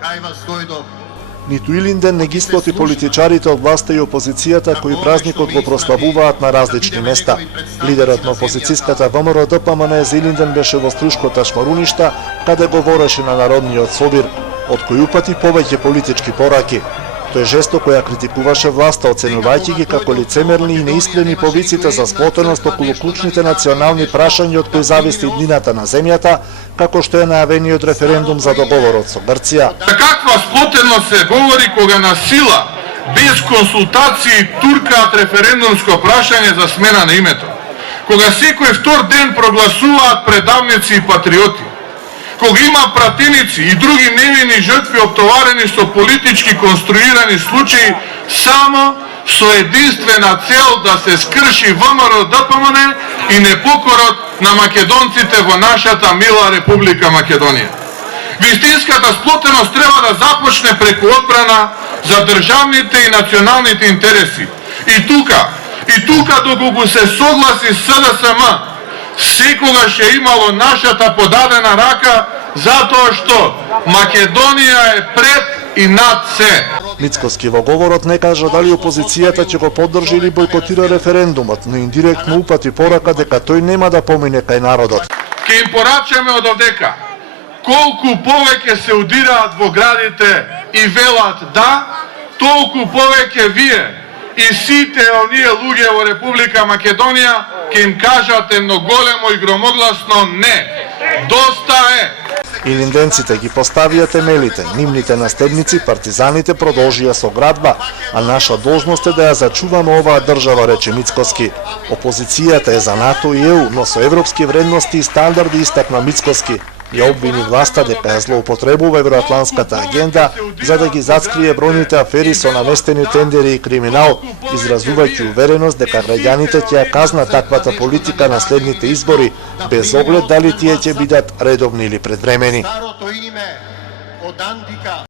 кај вас дојдов. Ниту Илинден не ги сплоти политичарите од власта и опозицијата кои празникот го прославуваат на различни места. Лидерот на опозицијската ВМРО ДПМН за Илинден беше во Струшко Ташмаруништа, каде говореше на Народниот собир, од кој упати повеќе политички пораки. Тој жестоко ја критикуваше власта, оценувајќи ги како лицемерни и неисклени повиците за сплотеност околу клучните национални прашања од кои зависи иднината на земјата, како што е најавениот референдум за договорот со Грција. За каква сплотеност се говори кога на сила, без консултации, туркаат референдумско прашање за смена на името? Кога секој втор ден прогласуваат предавници и патриоти? Кога има пратеници и други невини жртви оптоварени со политички конструирани случаи само со единствена цел да се скрши ВМРО ДПМН и непокорот на македонците во нашата мила Република Македонија. Вистинската сплотеност треба да започне преку одбрана за државните и националните интереси. И тука доколку се согласи СДСМ, секогаш е имало нашата подадена рака, затоа што Македонија е пред и над се. Мицкоски во говорот не кажа дали опозицијата ќе го поддржи или бойкотира референдумот, но индиректно упати порака дека тој нема да помине кај народот. Ке им порачаме од овдека, колку повеќе се удираат во градите и велат да, толку повеќе вие и сите оние луѓе во Република Македонија ке им кажате големо и громогласно не. Доста е! Илинденците ги поставија темелите, нивните наследници, партизаните продолжија со градба, а наша должност е да ја зачуваме оваа држава, рече Мицкоски. Опозицијата е за НАТО и ЕУ, но со европски вредности и стандарди, истакна Мицкоски. Ја обвини власта дека ја злоупотребува евроатланската агенда за да ги зацкрие бројните афери со наместени тендери и криминал, изразувајќи увереност дека граѓаните ќе ја казнат таквата политика на следните избори, без оглед дали тие ќе бидат редовни или предвремени. Старото име од антика